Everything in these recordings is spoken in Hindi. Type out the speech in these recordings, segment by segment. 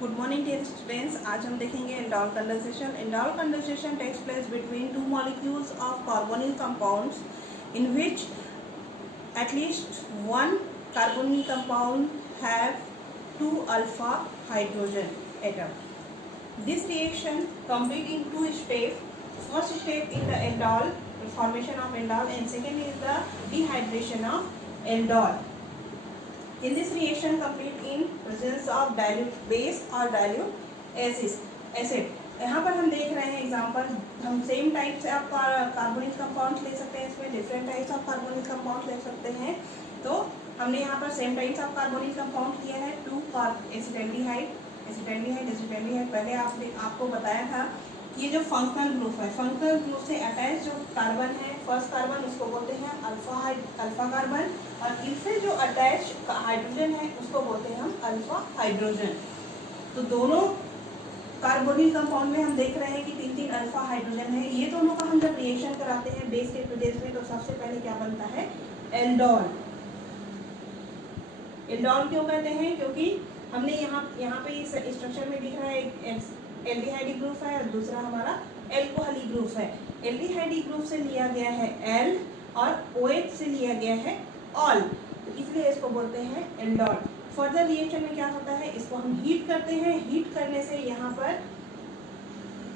Good morning dear students. आज हम देखेंगे aldol condensation. Aldol condensation takes place between two molecules of carbonyl compounds in which at least one carbonyl compound have two alpha hydrogen atom. This reaction complete in two steps. First step is the aldol, the formation of aldol, and second is the dehydration of aldol. In this reaction complete in presence of dilute base or dilute acid. यहाँ पर हम देख रहे हैं एग्जाम्पल, हम सेम टाइप से आप कार्बोनिक कंपाउंड ले सकते हैं, इसमें different types of carbonic compound ले सकते हैं। तो हमने यहाँ पर same types of carbonic compound लिया है, टू एसिटाल्डिहाइड। पहले आपको बताया था कि ये जो फंक्शनल ग्रुप है, फंक्शनल ग्रुप से अटैच जो कार्बन है, फर्स्ट कार्बन, उसको बोलते हैं अल्फा कार्बन, और इससे जो अटैच हाइड्रोजन है उसको बोलते हैं हम अल्फा हाइड्रोजन। तो दोनों कार्बोनिल कंपाउंड में हम देख रहे हैं कि तीन तीन अल्फा हाइड्रोजन है। ये दोनों का हम जब रिएक्शन कराते हैं बेस के प्रेजेंस में, तो सबसे पहले क्या बनता है? एल्डोल। एल्डोल क्यों कहते हैं? क्योंकि हमने यहाँ पे इस स्ट्रक्चर में दिख रहा है, एक एल्डिहाइड ग्रुप है और दूसरा हमारा एल्कोहली ग्रुप है। एल्डिहाइड ग्रुप से लिया गया है एल और OH से लिया गया है ऑल, तो इसलिए इसको बोलते हैं एल्डोल। फर्दर रिएक्शन में क्या होता है, इसको हम हीट करते हैं। हीट करने से यहाँ पर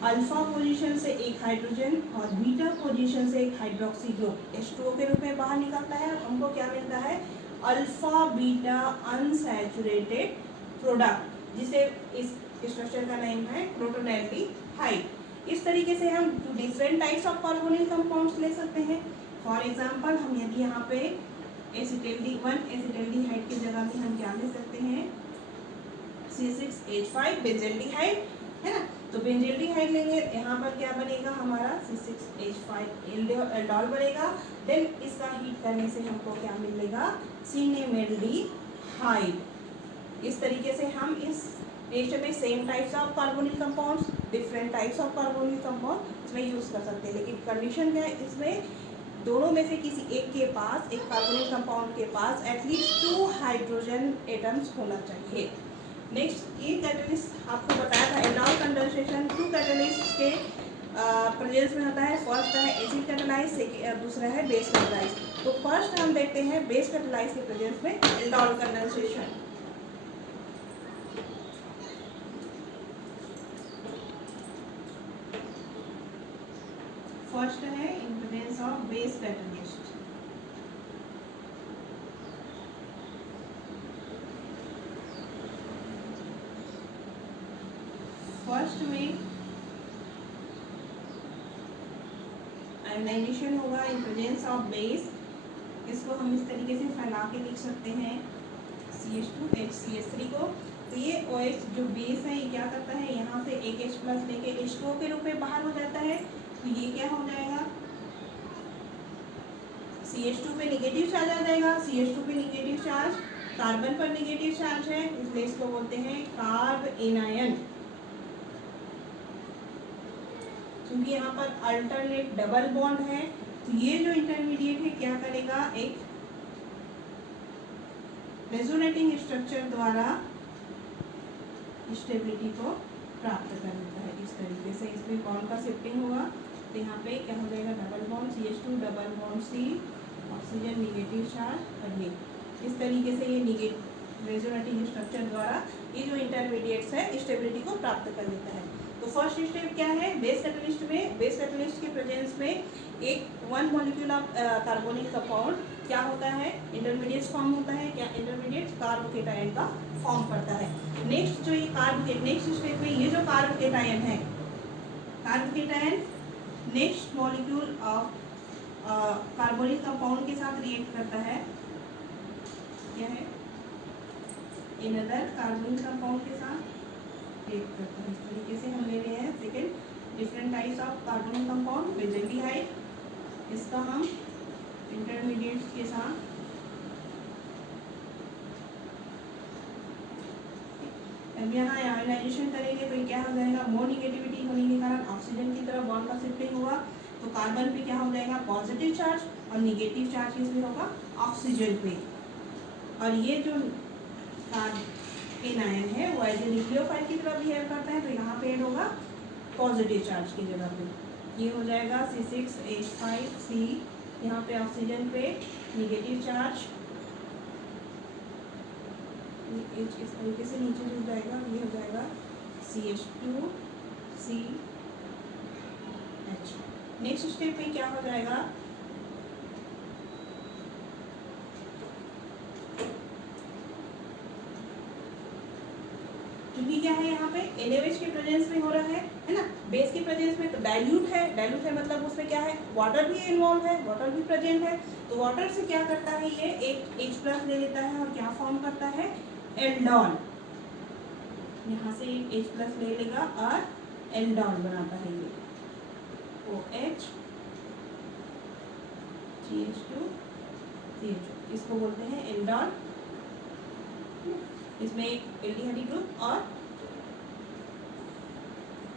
अल्फा पोजीशन से एक हाइड्रोजन और बीटा पोजीशन से एक हाइड्रोक्सी ग्रुप H2O के रूप में बाहर निकलता है, और हमको क्या मिलता है? अल्फा बीटा अनसैचुरेटेड प्रोडक्ट, जिसे इस स्ट्रक्चर का नेम है प्रोटोनैल्डिहाइड। इस तरीके से हम different types of carbonyl compounds ले सकते हैं। फॉर एग्जांपल, हम यदि यहाँ पे एसिटाल्डिहाइड की जगह में हम क्या ले सकते हैं? C6H5 बेंजल्डिहाइड, है ना। तो बेंजल्डिहाइड लेंगे, यहाँ पर क्या बनेगा? हमारा C6H5 एल्डोल बनेगा। देन इसका हीट करने से हमको क्या मिलेगा? सिनेमेल्डिहाइड। इस तरीके से हम इस रिएक्शन में same types of carbonyl compounds, different types of carbonyl compound इसमें यूज कर सकते हैं। लेकिन कंडीशन क्या है? इसमें दोनों में से किसी एक के पास, एक कार्बोनिल कंपाउंड के पास एटलीस्ट 2 हाइड्रोजन एटम्स होना चाहिए। नेक्स्ट, ये कैटलिस्ट आपको बताया था एल्डोल कंडेंसेशन 2 कैटलिस्ट के प्रेजेंस में होता है। फर्स्ट है एसिड कैटलाइज, दूसरा है बेस कैटलाइज। तो फर्स्ट हम देखते हैं बेस कैटलाइज के प्रेजेंस में एल्डोल कंडेंसेशन। फर्स्ट है in presence of base catalyst. First में आयोनाइजेशन होगा इन प्रेजेंस ऑफ बेस। इसको हम इस तरीके से फैला के लिख सकते हैं CH2HCH3 को। तो ये OH जो बेस है, ये क्या करता है? यहाँ से एक H+ लेके H2O के रूप में बाहर हो जाता है। तो ये क्या हो जाएगा? CH2 पे निगेटिव चार्ज आ जाएगा। CH2 पे निगेटिव चार्ज, कार्बन पर निगेटिव चार्ज है, इसलिए इसको बोलते हैं कार्ब एनायन। क्योंकि यहाँ पर अल्टरनेट डबल बॉन्ड है, तो ये जो इंटरमीडिएट है क्या करेगा? एक रेजोनेटिंग स्ट्रक्चर द्वारा स्टेबिलिटी को प्राप्त कर लेता है। इस तरीके से इसमें बॉन्ड का शिफ्टिंग होगा, तो यहाँ पे क्या हो जाएगा? Double bond CH2 double bond C, oxygen negative charge, और ये इस तरीके से ये रेजोनेटिंग स्ट्रक्चर द्वारा ये जो इंटरमीडिएट्स है स्टेबिलिटी को प्राप्त कर लेता है। तो फर्स्ट स्टेप क्या है? बेस कैटलिस्ट में, बेस कैटलिस्ट के प्रेजेंस में एक 1 मॉलिक्यूल ऑफ कार्बोनिल कंपाउंड क्या होता है? इंटरमीडिएट फॉर्म होता है। क्या इंटरमीडिएट? कार्बोकेटायन का फॉर्म करता है। नेक्स्ट जो ये नेक्स्ट स्टेप में ये जो कार्बोकेटायन है, carbocation next molecule of carbonyl compound के साथ रिएक्ट करता है। क्या है? अनदर कार्बोनिल कंपाउंड के साथ रिएक्ट करता है। इस तरीके से हम ले रहे हैं second different types of carbonyl compound. Benzaldehyde, इसका हम इंटरमीडिएट्स के साथ अब यहाँ आयोनाइजेशन करेंगे, तो ये क्या हो जाएगा? मोर निगेटिविटी होने के कारण ऑक्सीजन की तरफ बॉन्ड का शिफ्टिंग होगा। तो कार्बन पे क्या हो जाएगा? पॉजिटिव चार्ज, और निगेटिव चार्ज किसमें होगा? ऑक्सीजन पे। और ये जो एनायन है वो एज ए न्यूक्लियोफाइल की तरह बिहेव करता है, तो यहाँ पे ऐड होगा पॉजिटिव चार्ज की जगह पे, ये हो जाएगा C6H5C। यहाँ पे ऑक्सीजन पे निगेटिव चार्ज, ये H इस तरीके से नीचे जुड़ जाएगा, ये हो जाएगा CH2CH। नेक्स्ट स्टेप में क्या हो जाएगा, क्योंकि क्या है यहाँ पे NaOH के प्रेजेंस में हो रहा है ना, बेस के प्रेजेंस में, तो डाइल्यूट है मतलब उसमें क्या है, वाटर भी इन्वॉल्व है, वाटर भी प्रेजेंट है। तो वाटर से क्या करता है, ये एक H+ ले लेता है और क्या फॉर्म करता है, एल्डोन। यहाँ से एक H+ ले लेगा और एल्डोन बनाता है ये OH CH2 CH2, इसको बोलते हैं एल्डोन। इसमें एक एल्डिहाइड ग्रुप और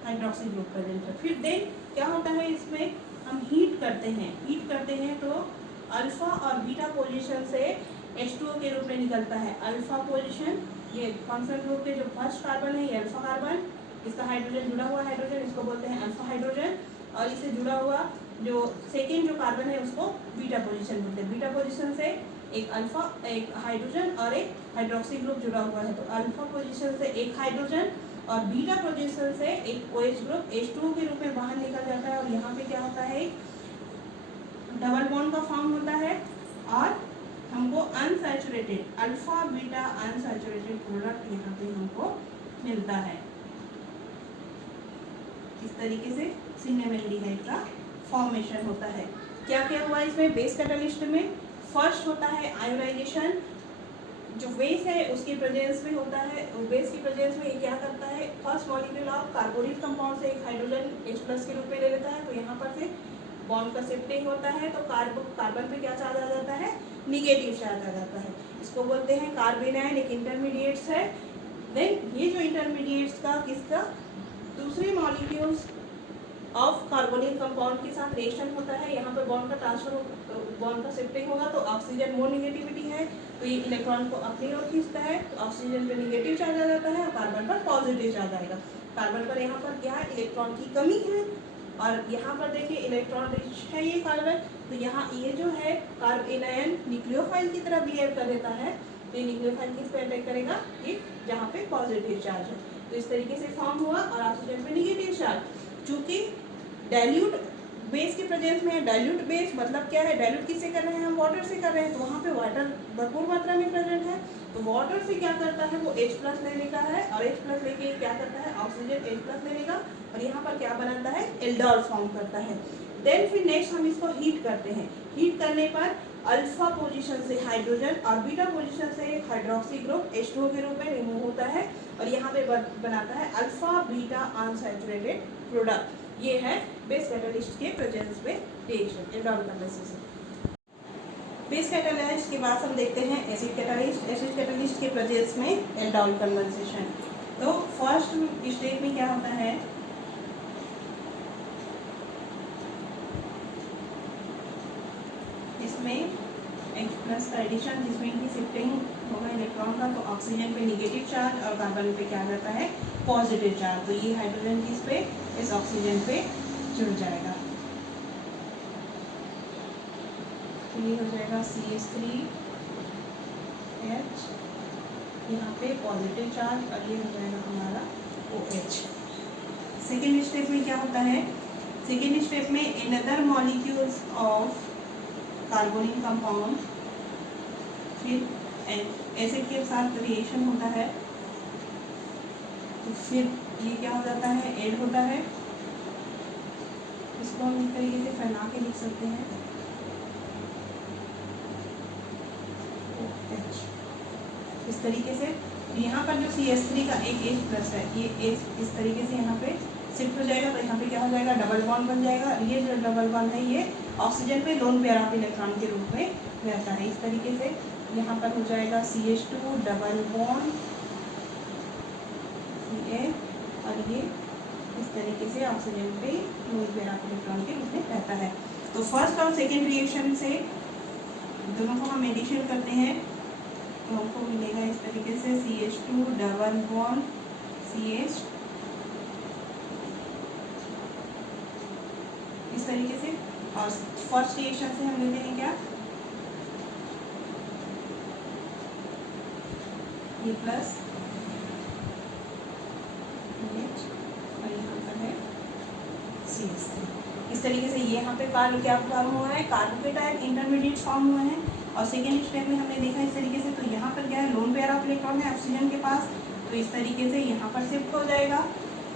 हाइड्रोक्सी ग्रुप प्रेजेंट है। फिर देन क्या होता है, इसमें हम हीट करते हैं तो अल्फा और बीटा पोजीशन से H2O के रूप में निकलता है। अल्फा पोजीशन, ये फंक्शनल ग्रुप के जो फर्स्ट कार्बन है ये अल्फा कार्बन, इसका हाइड्रोजन जुड़ा हुआ हाइड्रोजन, इसको बोलते हैं अल्फा हाइड्रोजन, और इससे जुड़ा हुआ जो सेकेंड जो कार्बन है उसको बीटा पोजीशन बोलते हैं। बीटा पोजीशन से एक अल्फा, एक हाइड्रोजन और एक हाइड्रोक्सी ग्रुप जुड़ा हुआ है, तो अल्फा पोजीशन से एक हाइड्रोजन और बीटा पोजीशन से एक OH ग्रुप H2O के रूप में बाहर निकल जाता है, और यहाँ पे क्या होता है, डबल बॉन्ड का फॉर्म होता है और हमको unsaturated alpha beta unsaturated product यहाँ पे हमको मिलता है। इस तरीके से सिनेमैल्डिहाइड का फॉर्मेशन होता है। क्या क्या हुआ इसमें, बेस कैटालिस्ट में फर्स्ट होता है आयोनाइजेशन, जो बेस है उसके प्रेजेंस में होता है, बेस की प्रेजेंस में ये क्या करता है, first molecule of carbonyl compound से एक हाइड्रोजन H+ के रूप में ले लेता है, तो यहाँ पर से बॉन्ड का शिफ्टिंग होता है, तो कार्बन पे क्या चार्ज आ जाता है, निगेटिव चार्ज आ जाता है, इसको बोलते हैं कार्बेनाइन। एक इंटरमीडिएट्स है, देन ये जो इंटरमीडिएट्स का किसका, दूसरे मॉलिक्यूल्स ऑफ कार्बोनिल कंपाउंड के साथ रिएक्शन होता है, यहाँ पर बॉन्ड का ट्रांसफर, बॉन्ड का शिफ्टिंग होगा, तो ऑक्सीजन मोर नेगेटिविटी है तो ये इलेक्ट्रॉन को अपनी ओर खींचता है, तो ऑक्सीजन पे नेगेटिव चार्ज आ जाता है और कार्बन पर पॉजिटिव चार्ज आएगा। कार्बन पर यहाँ पर क्या है, इलेक्ट्रॉन की कमी है, और यहाँ पर देखिए इलेक्ट्रॉन रिच है ये कार्बन, तो यहाँ ये जो है कार्बेनायन न्यूक्लियोफाइल की तरह बिहेव कर देता है, तो ये न्यूक्लियोफाइल किस पे अटैक करेगा, ये जहाँ पे पॉजिटिव चार्ज है, तो इस तरीके से फॉर्म हुआ, और ऑक्सीजन पे नेगेटिव चार्ज। चूंकि डाइल्यूट बेस के प्रेजेंस में है, डाइल्यूट बेस मतलब क्या है, डाइल्यूट किससे कर रहे हैं हम, वाटर से कर रहे हैं, तो वहाँ पे वाटर भरपूर मात्रा में प्रेजेंट है, तो वाटर से क्या करता है वो H+ ले लेता है, और H+ लेके क्या करता है, ऑक्सीजन H+ ले लेगा, और यहाँ पर क्या बनाता है, एल्डोल फॉर्म करता है। देन फिर नेक्स्ट हम इसको हीट करते हैं, हीट करने पर अल्फा पोजीशन से हाइड्रोजन और बीटा पोजीशन से एक हाइड्रोक्सी ग्रुप H2O के रूप में रिमूव होता है, और यहाँ पे बनाता है अल्फा बीटा अनसैचुरेटेड प्रोडक्ट। ये है बेस कैटालिस्ट के प्रेजेंस में reaction, aldol condensation. Base catalyst के बाद हम देखते हैं एसिड कैटालिस्ट। एसिड कैटालिस्ट के प्रेजेंस में एल्डोल कंडेंसेशन। तो फर्स्ट स्टेप में क्या होता है, इसमें H+ का एडिशन, जिसमें इनकी शिफ्टिंग होगा इलेक्ट्रॉन का, तो ऑक्सीजन पे नेगेटिव चार्ज और कार्बन पे क्या जाता है, पॉजिटिव चार्ज, तो ये हाइड्रोजन किस पे, इस ऑक्सीजन पे जुड़ जाएगा, तो ये हो जाएगा CH3H, यहाँ पे पॉजिटिव चार्ज, और ये हो जाएगा हमारा OH। सेकेंड स्टेप में क्या होता है, सेकेंड स्टेप में another molecules of carbonyl compound, फिर एसिड के साथ रिएक्शन होता है, तो फिर ये क्या हो जाता है, ऐड होता है, इसको हम इस तरीके से फैला के लिख सकते हैं, इस तरीके से। यहाँ पर जो CH3 का एक H+ है, ये H इस तरीके से यहाँ पे शिफ्ट हो जाएगा, तो यहाँ पे क्या हो जाएगा, डबल बॉन्ड बन जाएगा, ये जो डबल बॉन्ड है ये ऑक्सीजन पे लोन पेयर ऑफ इलेक्ट्रॉन के रूप में रहता है, इस तरीके से यहाँ पर हो जाएगा CH2 डबल बॉन्ड और ये इस तरीके से ऑक्सीजन पे लोन पेयर ऑफ इलेक्ट्रॉन के रूप में रहता है। तो फर्स्ट और सेकेंड रिएक्शन से दोनों को हम एडिशन करते हैं, तो हमको मिलेगा इस तरीके से CH2 डबल बॉन्ड CH, इस तरीके से। और फर्स्ट रिएक्शन से हम लेते हैं क्या, ये प्लस OH और यहाँ पर है CH3। इस तरीके से ये यहाँ पे कार्ब क्या फॉर्म हुआ है, कार्बोकेटायन इंटरमीडिएट फॉर्म हुए हैं। और सेकेंड स्टेप में हमने देखा इस तरीके से, तो यहाँ पर क्या है, लोन पेयर ऑफ इलेक्ट्रॉन है ऑक्सीजन के पास, तो इस तरीके से यहाँ पर शिफ्ट हो जाएगा।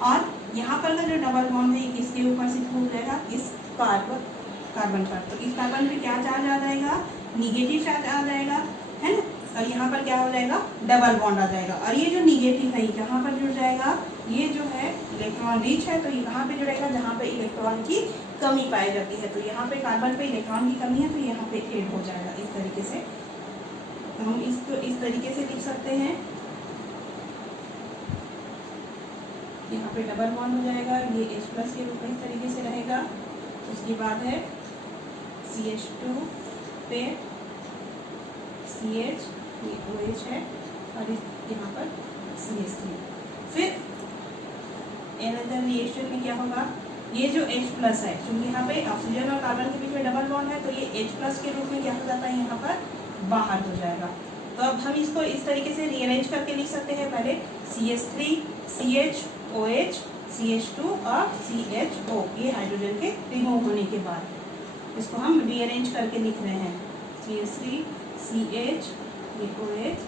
और यहाँ पर का जो डबल बॉन्ड है इसके ऊपर शिफ्ट हो जाएगा इस कार्बन पर। तो इस कार्बन पे क्या चार्ज आ जाएगा, निगेटिव चार्ज आ जाएगा, है ना। और यहाँ पर क्या हो जाएगा, डबल बॉन्ड आ जाएगा। और ये जो निगेटिव है यहाँ पर जुड़ जाएगा, ये जो है इलेक्ट्रॉन रिच है, तो यहाँ पे जुड़ेगा जहाँ पे इलेक्ट्रॉन की कमी पाई जाती है। तो यहाँ पे कार्बन पे इलेक्ट्रॉन की कमी है, तो यहाँ पे ऐड हो जाएगा इस तरीके से। तो हम इसको इस तरीके से लिख सकते हैं, यहाँ पे डबल बॉन्ड हो जाएगा, ये H+ के रूप में इस तरीके से रहेगा। उसके बाद है CH2 पे CH, ये OH है, और यहाँ पर CH3। फिर अनदर रिएक्शन में क्या होगा, ये जो H+ है, क्योंकि यहाँ पे ऑक्सीजन और कार्बन के बीच में डबल बॉन्ड है, तो ये H+ के रूप में क्या हो जाता है, यहाँ पर बाहर हो जाएगा। तो अब हम इसको इस तरीके से रीअरेंज करके लिख सकते हैं। पहले CH3 CH OH CH2 और CHO, ये हाइड्रोजन के रिमूव होने के बाद इसको हम रीअरेंज करके लिख रहे हैं। CH3 CH, ये OH,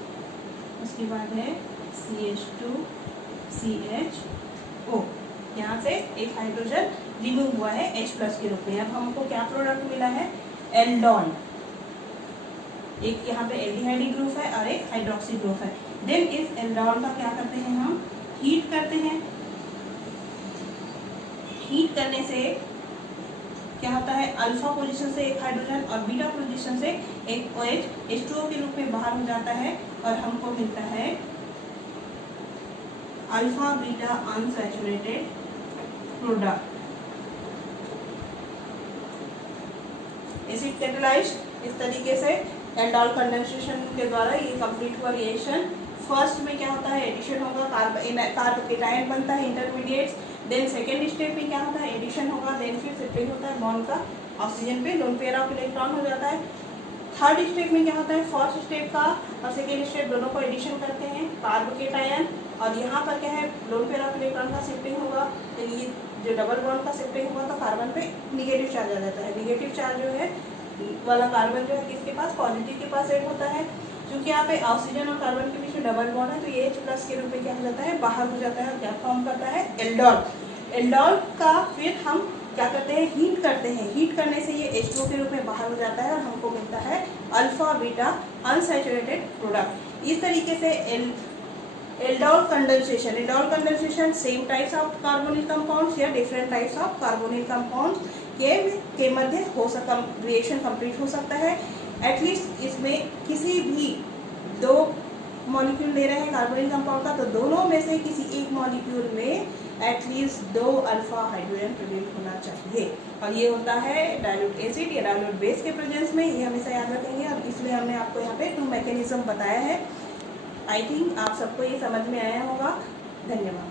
उसके बाद है CH2 CHO, यहाँ से एक हाइड्रोजन रिमूव हुआ है H+ के रूप में। अब हमको क्या प्रोडक्ट मिला है, एल्डोन। एक यहाँ पे एल्डिहाइड ग्रुप है और एक हाइड्रोक्सी ग्रुप है। देन इस एल्डोन का क्या करते हैं, हम हीट करते हैं। हीट करने से क्या होता है, अल्फा पोजीशन से एक हाइड्रोजन और बीटा पोजीशन से एक OH H2O के रूप में बाहर हो जाता है, और हमको मिलता है alpha beta unsaturated product. Acid catalysed इस तरीके से एल्डोल कंडेंसेशन के द्वारा ये कंप्लीट हुआ रिएक्शन। फर्स्ट में क्या होता है, एडिशन होगा, कार्बोकेटायन बनता है इंटरमीडिएट्स। देन सेकेंड स्टेप में क्या होता है, एडिशन होगा। देन फिर शिफ्टिंग होता है बॉन्ड का, ऑक्सीजन पे लोन पेयर ऑफ इलेक्ट्रॉन हो जाता है। थर्ड स्टेप में क्या होता है, फर्स्ट स्टेप का और सेकेंड स्टेप दोनों को एडिशन करते हैं, कार्बोकेटायन, और यहाँ पर क्या है, लोन पेयर ऑफ इलेक्ट्रॉन का शिफ्टिंग होगा। तो ये जो डबल बॉन्ड का शिफ्टिंग होगा तो कार्बन पे निगेटिव चार्ज आ जाता है। निगेटिव चार्ज जो है वाला कार्बन जो है किसके पास, पॉजिटिव के पास ऐड होता है। क्योंकि यहाँ पे ऑक्सीजन और कार्बन के बीच में डबल बॉन्ड है, तो ये H+ के रूप में क्या हो जाता है, बाहर हो जाता है, और क्या फॉर्म करता है, एल्डोल। एल्डोल का फिर हम क्या करते हैं, हीट करते हैं। हीट करने से ये H2O के रूप में बाहर हो जाता है, और हमको मिलता है अल्फा बीटा अनसैचुरेटेड प्रोडक्ट। इस तरीके से aldol condensation, aldol condensation same types of carbonyl compounds या different types of carbonyl compounds के मध्य हो सकता, रिएक्शन कंप्लीट हो सकता है। एटलीस्ट इसमें किसी भी दो मॉलिक्यूल ले रहे हैं कार्बोनिल कंपाउंड का, तो दोनों में से किसी एक मॉलिक्यूल में एटलीस्ट 2 अल्फा हाइड्रोजन प्रेजेंट होना चाहिए। और ये होता है डाइल्यूट एसिड या डाइल्यूट बेस के प्रेजेंस में, ये हमेशा याद रखेंगे। और इसलिए हमने आपको यहाँ पे 2 मैकेनिज्म बताया है। आई थिंक आप सबको ये समझ में आया होगा। धन्यवाद।